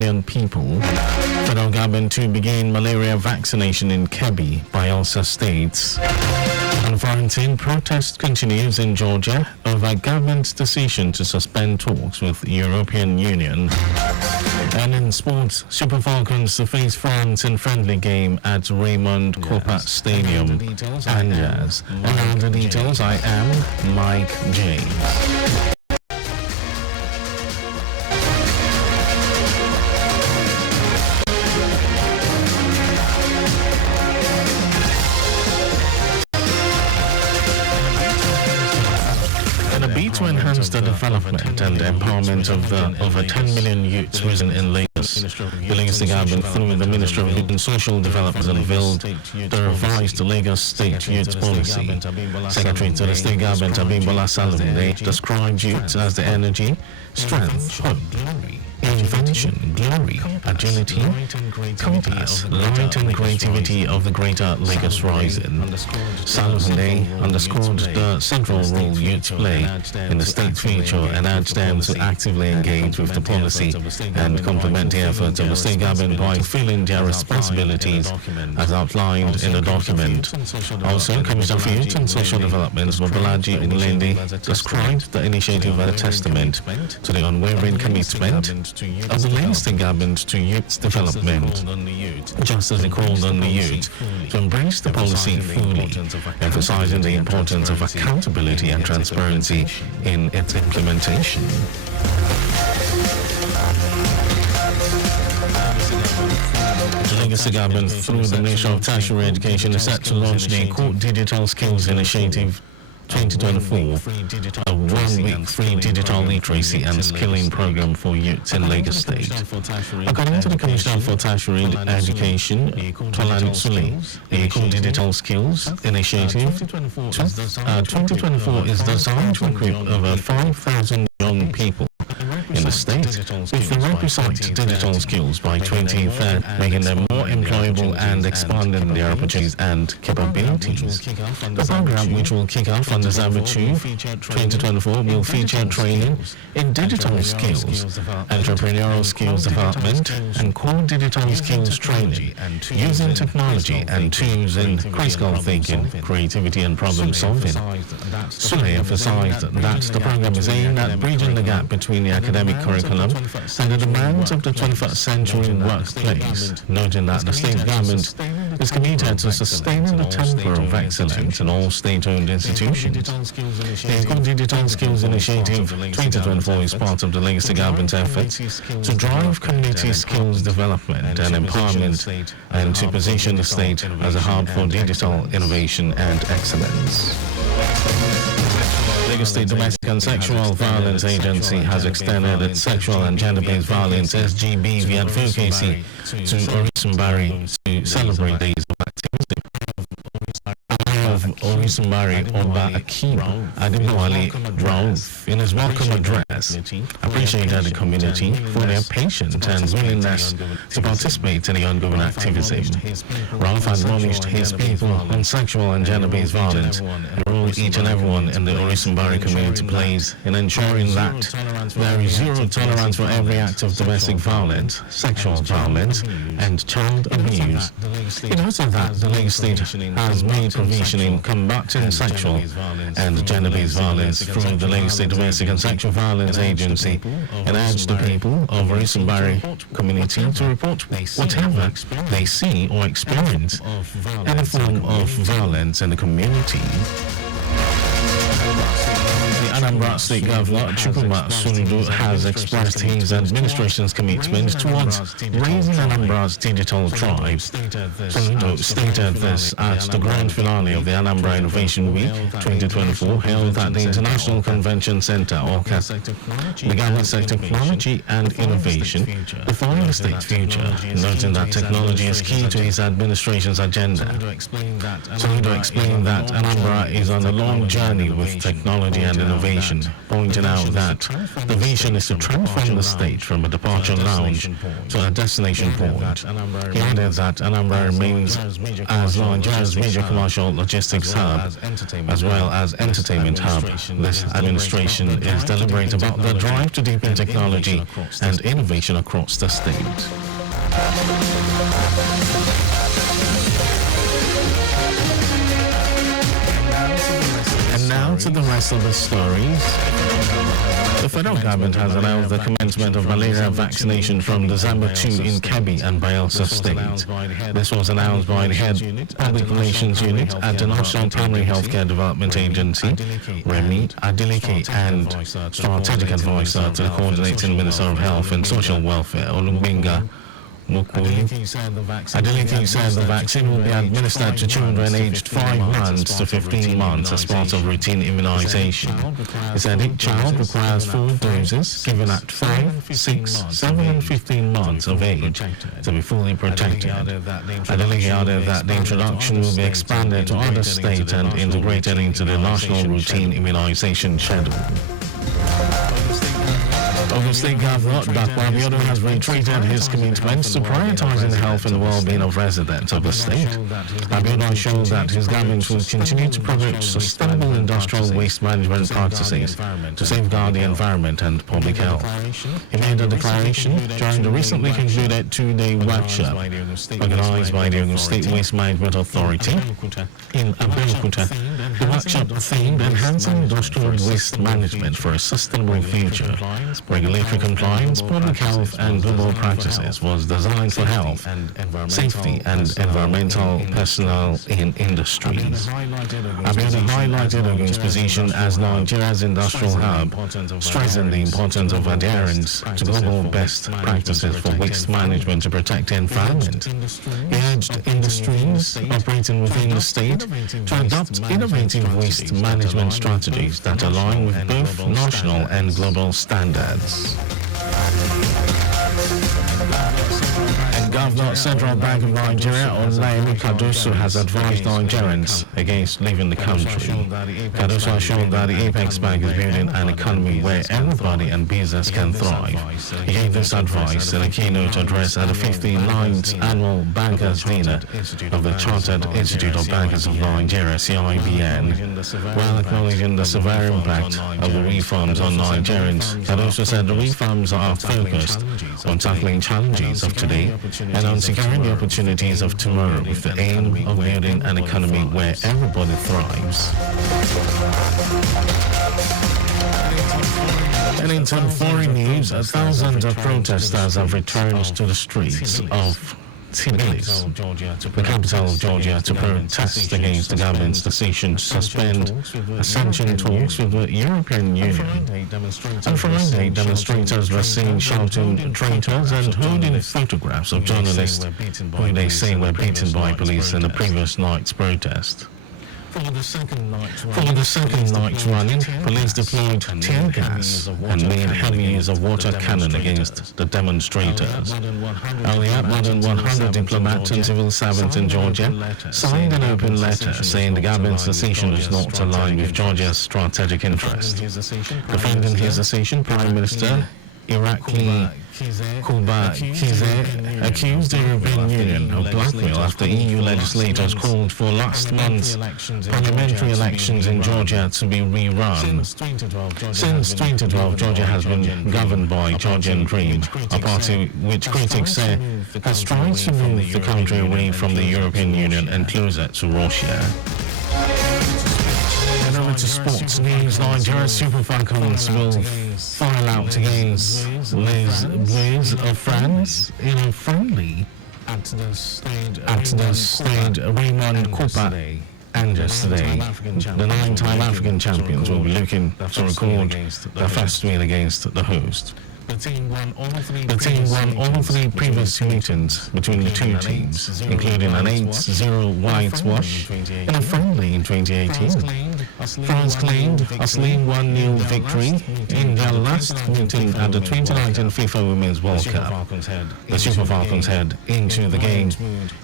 million people. Federal government to begin malaria vaccination in Kebbi, Bayelsa states. And quarantine protest continues in Georgia over government's decision to suspend talks with European Union. And in sports, Super Falcons to face France in friendly game at Raymond Kopa Stadium. And yes, and all the details, I am Mike James. To enhance the development and empowerment of the over 10 million youths present in Lagos, the Lagos government, through the Ministry of Youth and Social Development, unveiled the revised Lagos State Youth Policy. Secretary to the State Government, Abimbola Salome, described youth as the energy, strength, hope, invention, glory, agility, compass, light and creativity of the greater Lagos rising. Salome underscored the central role youth play in the state future and urged them to actively engage with the policy and complement the efforts of the state government by fulfilling their responsibilities as outlined in the document. Also, Commissioner for Youth and Social Development, Mobolaji Ulende, described the initiative as a testament to the unwavering commitment of the Lagos State government to youth development, just as they called on the youth to embrace the policy fully, emphasizing the importance of accountability and transparency in its implementation. The Lagos government, through the Ministry of Tertiary Education, is set to launch the Equal Digital Skills Initiative 2024, a one-week free digital literacy and skilling program for youths in Lagos State. According to the Commissioner for Tertiary Education, Tolani Sule, the Equal Digital Skills Initiative 2024 is designed to equip over 5,000 young people in the state with the requisite digital skills by 2030, making them more employable and expanding their opportunities and capabilities. The program, which will kick off on December 2, 2024, will feature training in digital skills, entrepreneurial skills development, and core digital skills training, using technology and tools in critical thinking, creativity, and problem solving. Sule emphasized that the program is aimed at bridging the gap between the academic curriculum and the demands of the 21st century workplace, noting that the state government is committed to sustaining the temper of excellence in all state-owned institutions. The Equal Digital Skills Initiative 2024 is part of the Lagos government's efforts to drive community skills development and empowerment and to position the state as a hub for digital innovation and excellence. Lagos State Domestic and Sexual Violence Agency has extended its Sexual and Gender-Based Violence SGBV advocacy to Orisunbari to celebrate days of activity. Of Orisunbari Oba Akim Adebowale Rauf, in his welcome address, appreciated the community for their patience and willingness to participate in the ongoing activism. Rauf admonished his people on sexual and gender-based violence and the role each and everyone in the Orisunbari community plays in ensuring that there is zero tolerance for every act of domestic violence, sexual violence, and child abuse. He noted that the Lagos State has made provision in combating sexual and gender-based violence through the Lagos State Domestic and Sexual Violence Agency and urged the people of Orisunbari community to report whatever they see or experience any form of violence in the community. Anambra State Governor Chukwuma Soludo has expressed his administration's commitment towards raising Anambra's digital tribe. Soludo stated this at the grand finale of the Anambra Innovation Week 2024 held at the International Convention Center, ORCAS. The government said technology and innovation define the state's future, noting that technology is key to his administration's agenda. Soludo explained that Anambra is on a long journey with technology and innovation innovation, pointing out that the vision is to transform the state from a departure lounge to a destination point. He added that Anambra remains as Nigeria's major commercial logistics hub, as well as entertainment hub. This administration is deliberate about the drive to deepen technology and innovation across the state. And now to the rest of the stories. The federal government has announced the commencement of malaria vaccination from December 2 in Kebbi and Bayelsa State. This was announced by the head Public Relations Unit at the National Primary Healthcare Development Agency, Remi Adeleke, and Strategic Advisor to the Coordinating Minister of Health and Social Welfare, Olugbenga Mukuli. Adeleke said the vaccine will be administered to children aged 5 months to 15 months as part of routine immunization. He said each child requires 4 doses given at 5, 6, 7 and 15 months of age to be fully protected. Adeleke added that the introduction will be expanded to other states and integrated into the national routine immunization schedule. Ogun State Governor Dapo Abiodun has reiterated his commitments to prioritizing the health and well-being of residents of the state. Abiodun showed that his government will continue to promote sustainable industrial waste management practices to safeguard the environment and public health. He made a declaration during the recently concluded 2-day workshop organized by the Ogun State Waste Management Authority in Abeokuta. The workshop themed Enhancing Industrial Waste Management for a Sustainable Future. Regulatory compliance, public health and global practices was designed for health, safety and environmental personnel in industries. Abiodun highlighted Ogun's position as Nigeria's industrial hub, stressing the importance of adherence to global best practices for waste management to protect the environment. He urged industries operating within the state to adopt innovative waste management strategies that align with both national and global standards. And Governor Central Bank of Nigeria, Olayemi Cardoso, has advised Nigerians against leaving the country. Cardoso assured that the Apex Bank is building an economy where everybody and business can thrive. He gave this advice in a keynote address at the 59th Annual Bankers' Dinner of the Chartered Institute of Bankers of Nigeria, CIBN. While acknowledging the severe impact of the reforms on Nigerians, Cardoso said the reforms are focused on tackling challenges of today and on securing the opportunities of tomorrow with the aim of building an economy where everybody thrives. And in some foreign news, thousands of protesters have returned to the streets of Tbilisi, the capital of Georgia, to protest against the government's decision to suspend ascension talks with the European Union. On Friday, demonstrators were seen shouting traitors and holding photographs of journalists who they say were beaten by police in the previous night's protest. For the second night running, police deployed tear gas and made heavy use of water cannon against the demonstrators. Earlier, more than 100 diplomats and civil servants in Georgia signed an open letter saying the government's decision is not aligned with Georgia's strategic interest. Defending his decision, Prime Minister Irakli Kuba Kize accused the European Union of blackmail after EU legislators called for last month's parliamentary elections in Georgia to be rerun. Since 2012, Georgia has been governed by Georgian Dream, a party which critics say has tried to move the country away from the European Union and closer to Russia. And over to sports news, Nigeria's Super Falcons will file out against Les Bleus of France in a friendly at the Stade Raymond Kopa Angers today. The 9-time African champions will be looking to record their first win against the host. The team won all three previous meetings between the two teams, including an 8-0 whitewash in a friendly in 2018. France claimed a slim 1-0 victory in their last meeting at the 2019 FIFA Women's World Cup. The Super Falcons head into the game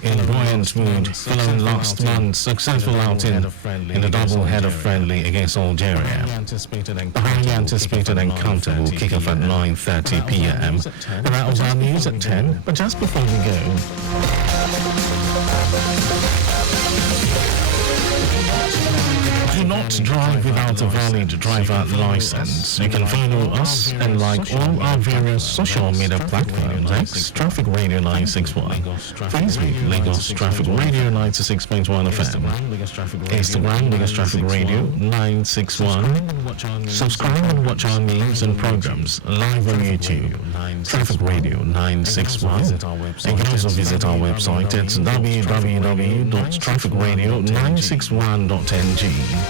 in a buoyant mood following last month's successful outing in the double-header friendly against Algeria. The highly anticipated encounter will kick off at 9:30 p.m. And that was our news at 10. But just before we go, do not drive without a valid driver license. You can follow us and like all our various social media platforms: X Traffic Radio 961, Facebook Lagos Traffic Radio 96.1 FM, Instagram Lagos Traffic Radio 961. Subscribe and watch our news and programs live on YouTube, Traffic Radio 961. You can also visit our website at www.trafficradio961.ng.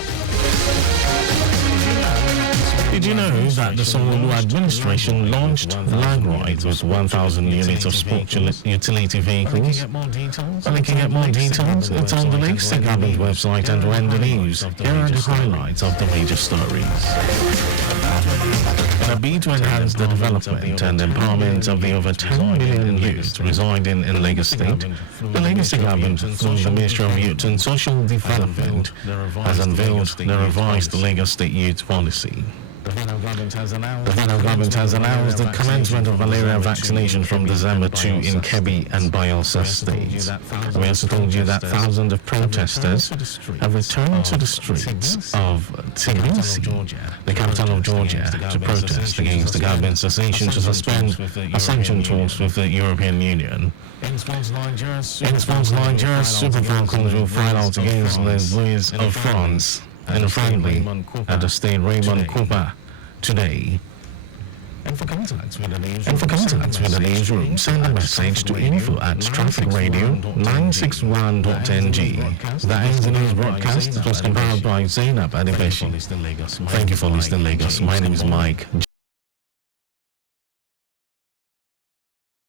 Did you know that the Sanwo-Olu administration launched Lag Rides with 1,000 units of sport utility vehicles? Well, you can get more details. It's on the Lagos State Government website and when the news. Here are the highlights of the major stories. In a bid to enhance the development and empowerment of the over 10 million youth residing in Lagos State, the Lagos State Government, through the Ministry of Youth and Social Development, has unveiled the revised Lagos State Youth Policy. The federal government has announced the commencement of malaria vaccination from December 2 in Kebbi and Bayelsa states. We also told you that thousands of protesters have returned to the streets of Tbilisi, the capital of Georgia, to protest against the government's decision to suspend ascension talks with the European Union. In sports, Nigeria's Super Falcons will fight out against Les Blues of France in a friendly at the State Raymond Cooper today. And for contacts with the newsroom, send a message to info@trafficradio961.ng. That ends the news broadcast. It was compiled by Zainab Adebeshi. Thank you for listening, Lagos. My name is Mike